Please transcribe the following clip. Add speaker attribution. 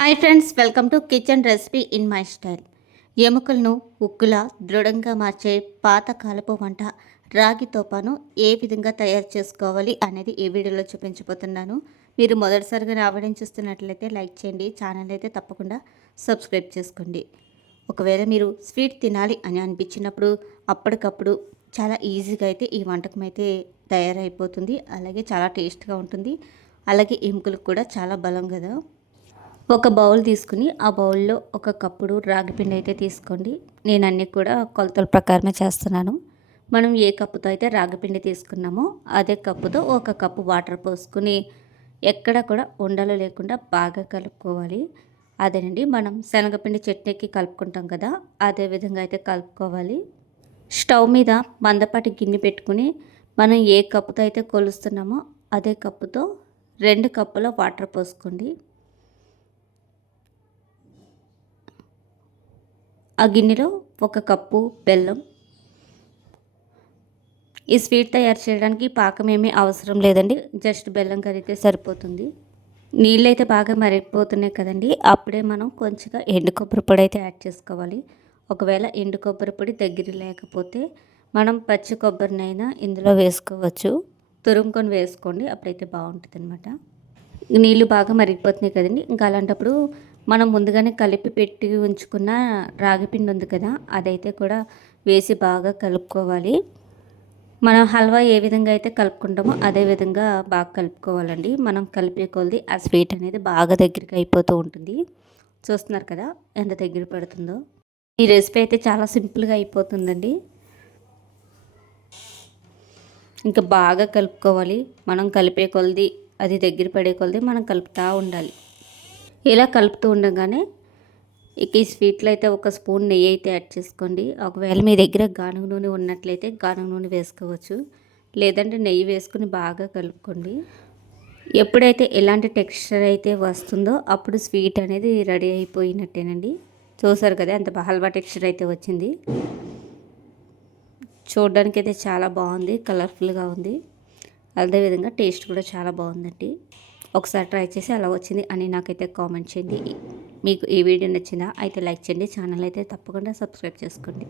Speaker 1: Hi friends welcome to kitchen recipe in my style. ఎముకలను ఉక్కులా దృఢంగా మార్చే పాతకాలపు వంట రాగి తోపాను ఏ విధంగా తయారు చేసుకోవాలి అనేది ఈ వీడియోలో చూపించబోతున్నాను. మీరు మొదటిసారిగా రావడం చూస్తున్నట్లయితే లైక్ చేయండి ఛానల్ అయితే తప్పకుండా సబ్స్క్రైబ్ చేసుకోండి. ఒకవేళ మీరు స్వీట్ తినాలి అని అనిపించినప్పుడు అప్పటికప్పుడు చాలా ఈజీగా అయితే ఈ వంటకం అయితే తయారైపోతుంది. అలాగే చాలా టేస్ట్గా ఉంటుంది. అలాగే ఎముకలకు కూడా చాలా బలం కదా. ఒక బౌల్ తీసుకుని ఆ బౌల్లో ఒక కప్పుడు రాగి పిండి అయితే తీసుకోండి. నేను అన్నీ కూడా కొలతల ప్రకారమే చేస్తున్నాను. మనం ఏ కప్పుతో అయితే రాగి పిండి తీసుకున్నామో అదే కప్పుతో ఒక కప్పు వాటర్ పోసుకుని ఎక్కడ కూడా ఉండలు లేకుండా బాగా కలుపుకోవాలి. అదేనండి మనం శనగపిండి చట్నీకి కలుపుకుంటాం కదా అదే విధంగా అయితే కలుపుకోవాలి. స్టవ్ మీద మందపాటి గిన్నె పెట్టుకుని మనం ఏ కప్పుతో అయితే కొలుస్తున్నామో అదే కప్పుతో రెండు కప్పుల వాటర్ పోసుకోండి. ఆ గిన్నెలో ఒక కప్పు బెల్లం. ఈ స్వీట్ తయారు చేయడానికి పాకం ఏమీ అవసరం లేదండి. జస్ట్ బెల్లం కరిగితే సరిపోతుంది. నీళ్ళు అయితే బాగా మరిగిపోతున్నాయి కదండి. అప్పుడే మనం కొంచెంగా ఎండు కొబ్బరి పొడి అయితే యాడ్ చేసుకోవాలి. ఒకవేళ ఎండు కొబ్బరి పొడి దగ్గర లేకపోతే మనం పచ్చి కొబ్బరినైనా ఇందులో వేసుకోవచ్చు. తురుముకొని వేసుకోండి. అప్పుడైతే బాగుంటుంది అనమాట నీళ్ళు బాగా మరిగిపోతున్నాయి కదండి. ఇంకా అలాంటప్పుడు మనం ముందుగానే కలిపి పెట్టి ఉంచుకున్న రాగి పిండి ఉంది కదా అదైతే కూడా వేసి బాగా కలుపుకోవాలి. మనం హల్వా ఏ విధంగా అయితే కలుపుకుంటామో అదే విధంగా బాగా కలుపుకోవాలండి. మనం కలిపే కొలది ఆ స్వీట్ అనేది బాగా దగ్గరికి అయిపోతూ ఉంటుంది. చూస్తున్నారు కదా ఎంత దగ్గర పడుతుందో. ఈ రెసిపీ అయితే చాలా సింపుల్గా అయిపోతుందండి. ఇంకా బాగా కలుపుకోవాలి. మనం కలిపే కొలది అది దగ్గర పడే కొలది మనం కలుపుతూ ఉండాలి. ఇలా కలుపుతూ ఉండగానే ఇక ఈ స్వీట్లో అయితే ఒక స్పూన్ నెయ్యి అయితే యాడ్ చేసుకోండి. ఒకవేళ మీ దగ్గర గానుగ నూనె ఉన్నట్లయితే గానుగ నూనె వేసుకోవచ్చు. లేదంటే నెయ్యి వేసుకుని బాగా కలుపుకోండి. ఎప్పుడైతే ఎలాంటి టెక్స్చర్ అయితే వస్తుందో అప్పుడు స్వీట్ అనేది రెడీ అయిపోయినట్టేనండి. చూసారు కదా అంత హల్వా టెక్స్చర్ అయితే వచ్చింది. చూడడానికి అయితే చాలా బాగుంది కలర్ఫుల్గా ఉంది. అదేవిధంగా టేస్ట్ కూడా చాలా బాగుందండి. ఒకసారి ట్రై చేసి అలా వచ్చింది అని నాకైతే కామెంట్ చేయండి. మీకు ఈ వీడియో నచ్చిందా అయితే లైక్ చేయండి. ఛానల్ అయితే తప్పకుండా సబ్స్క్రైబ్ చేసుకోండి.